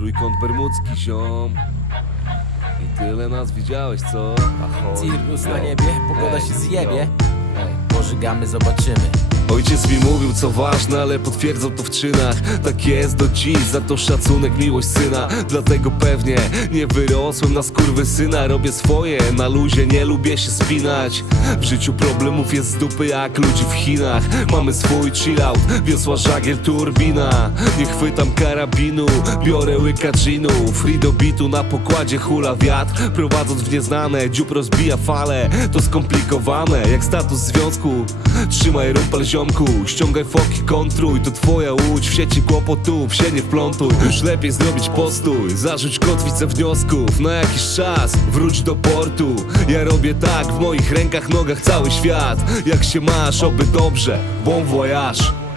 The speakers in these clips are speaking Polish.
Trójkąt bermudzki, ziom. I tyle nas widziałeś, co? Ahoj. Cirrus na niebie, pogoda się zjebie. Ej. Pożygamy, zobaczymy. Ojciec mi mówił co ważne, ale potwierdzał to w czynach. Tak jest do dziś, za to szacunek, miłość syna. Dlatego pewnie nie wyrosłem na syna. Robię swoje, na luzie, nie lubię się spinać. W życiu problemów jest z dupy jak ludzi w Chinach. Mamy swój chillout, wiosła żagiel, turbina. Nie chwytam karabinu, biorę łyka ginu Free do bitu na pokładzie hula wiatr. Prowadząc w nieznane, dziób rozbija fale. To skomplikowane, jak status związku Trzymaj rumpel ziomku, ściągaj foki, kontruj. To twoja łódź, w sieci kłopotów się nie wplątuj. Już lepiej zrobić postój, zarzuć kotwicę wniosków Na jakiś czas, wróć do portu. Ja robię tak, w moich rękach, nogach cały świat. Jak się masz, oby dobrze, bon voyage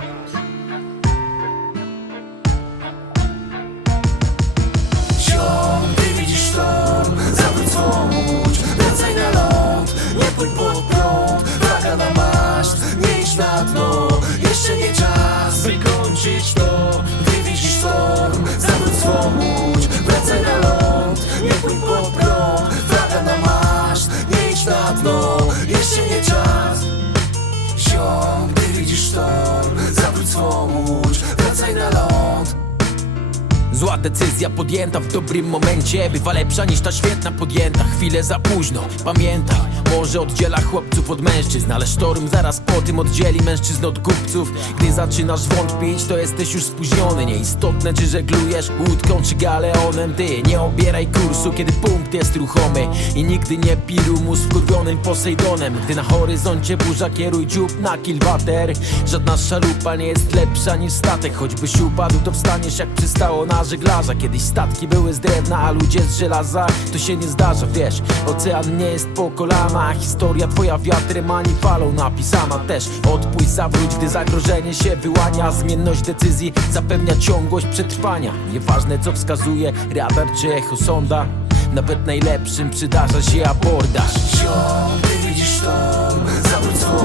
Zła decyzja podjęta w dobrym momencie Bywa lepsza niż ta świetna podjęta. Chwilę za późno, pamiętaj Może oddziela chłopców od mężczyzn Ale sztorm zaraz po tym oddzieli mężczyzn od głupców Gdy zaczynasz wątpić, to jesteś już spóźniony. Nieistotne czy żeglujesz łódką czy galeonem. Ty nie obieraj kursu, kiedy punkt jest ruchomy. I nigdy nie pij rumu z wkurwionym Posejdonem Gdy na horyzoncie burza kieruj dziób na kilwater. Żadna szalupa nie jest lepsza niż statek. Choćbyś upadł to wstaniesz jak przystało na żeglarza. Kiedyś statki były z drewna, a ludzie z żelaza. To się nie zdarza, wiesz. Ocean nie jest po kolana Historia twoja wiatrem falą. Napisana też. Odpój, zawróć, gdy zagrożenie się wyłania. Zmienność decyzji zapewnia ciągłość przetrwania. Nieważne co wskazuje radar czy echo sonda. Nawet najlepszym przydarza się abordaż. Ziom, ty widzisz sztorm, zawróć swą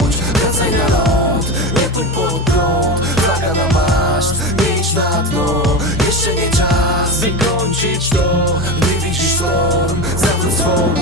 łódź Wracaj na włączyć to, gdy widzisz storm za mną swą